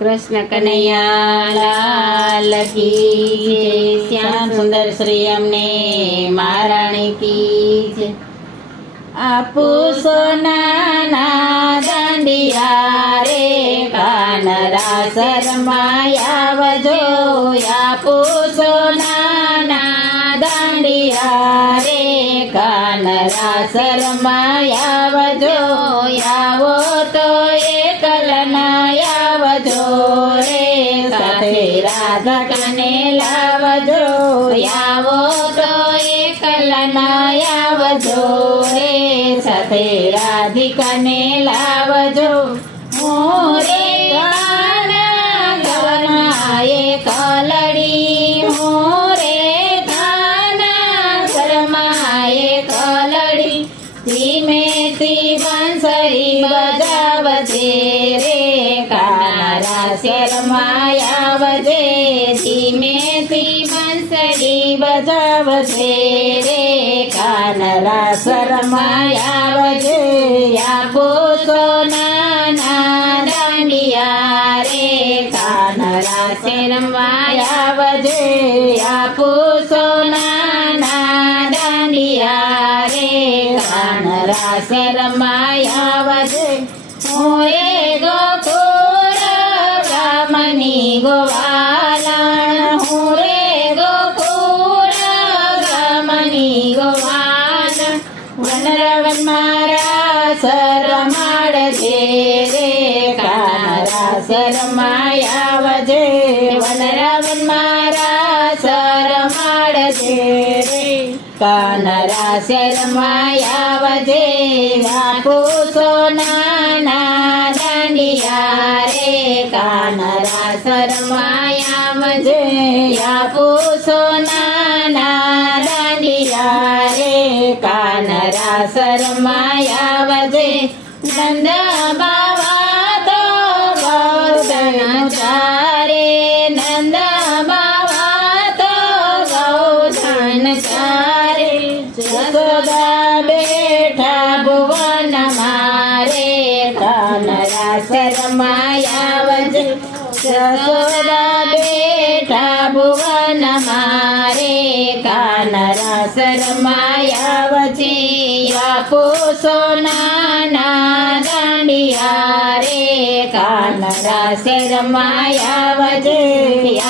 कृष्ण कन्हैया लाल की जय। श्याम सुंदर श्री अમને મહારાણી की जय। આપુ સોનાના દાંડિયા રે કાનરા શરમાયાવજો। આપુ સોનાના દાંડિયા રે કાનરા શરમાયાવજો। આવો તો એકલના આવજો રે સાથે રાધા કને લાવજો। આવો તો એકલના આવજો રે સાથે રાધિકાને લાવજો। મોરે કાના ગવનમાં એક લડી, મોરે કાના ઘરમાં એક લડી, ધીમેથી બંસરી બજાવજે રે કાના શેરમાં આવજે। ધીમેથી બંસરી બજાવજે રે કાનરા શરમાં આવજે। આપો સોનાના દાંડિયા રે કાનરા શેરમાં આવજે। આપો સોનાના દાંડિયા રે કાનરા શેરમાં આવજે। મોરે ગોકુળ ગામની ગોવાલણ, મોરે ગોકુળ ગામની ગોવાલણ, વનરાવન મારા શરમાડજે રે કાનરા શરમાં આવજે। વનરાવન મારા શરમાડજે રે કાનરા શરમાં આવજે। આપો સોનાના દાંડિયા રે કાનરા શરમાં આવજે। આપો સોનાના દાંડિયા રે કાનરા શરમાં આવજે। નંદ બાવા તો ગૌધન ચારે, નંદ બાવા તો ગૌધન ચારે, જસોદા બેઠા ભુવન મારે કાનરા શરમાં આવજે। જસોદા બેઠા ભુવન મારે કાનરા શરમાં આવજે। આપો સોનાના દાંડિયા રે કાનરા શરમાં આવજે।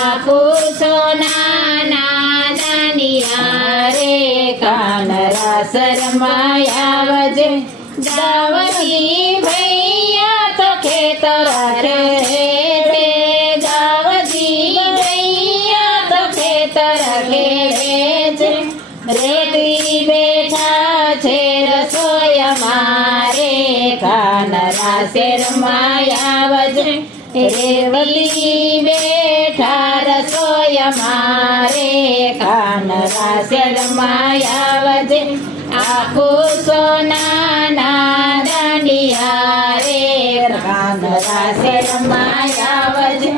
આપો સોનાના દાંડિયા રે કાનરા શરમાં આવજે। ગાવજી ભૈયા તો ખેતર રે, ગાવજી ભૈયા તો ખેતર ખેડે છે, રેતી બેઠા છે રસોઈ મારે કાનરા શેરમાં આવજે। રેવતી બેઠા રસોઈ મારે કાનરા શેરમાં આવજે। આપો સોનાના દાંડિયા રે કાનરા શેરમાં આવજે।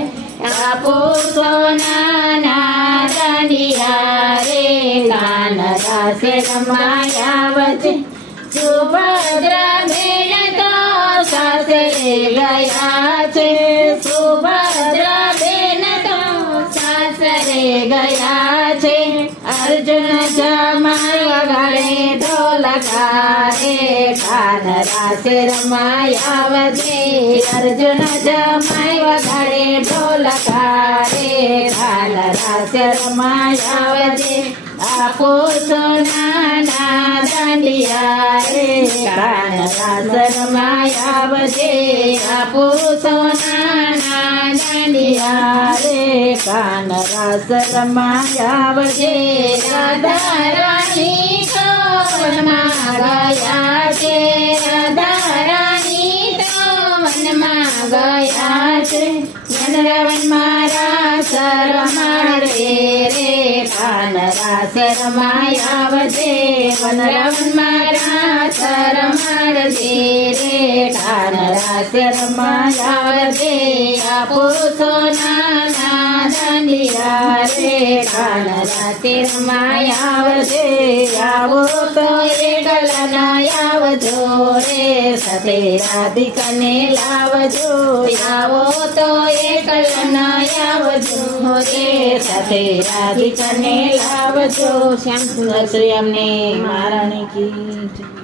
આપો સોનાના દાંડિયા રે કાનરા શેરમાં આવજે। સુભદ્રા બેન તો સાસરે ગયા છે, સુભદ્રા બેન તો સાસરે ગયા છે, અર્જુન જમાઈ વગાડે ઢોલકા રે કાનરા શેરમાં આવજે। અર્જુન જમાઈ વગાડે ઢોલકા રે કાનરા શેરમાં આવજે। આપો સોનાના દાંડિયા રે કાનરા શેરમાં આવજે। આપો સોનાના દાંડિયા રે કાનરા શેરમાં આવજે। રાધા રાણી તો વનમાં ગયા છે, રાધા રાણી તો વનમાં ગયા છે, વનરાવન મારા શરમાડે રે કાનરા શરમાં આવજે। વનરાવન મારા શરમાડે રે કાનરા શરમાં આવજે। આપો સોનાના દાંડિયા સુંદરિયા રે કાન રાતે રમાય આવજે આવો તો એકલા ના આવજો રે સાથે રાધિકાને લાવજો આવો તો એકલા ના આવજો રે સાથે રાધિકાને લાવજો. શ્યામ સુંદર શ્રી અમને મહારાણી કી જય.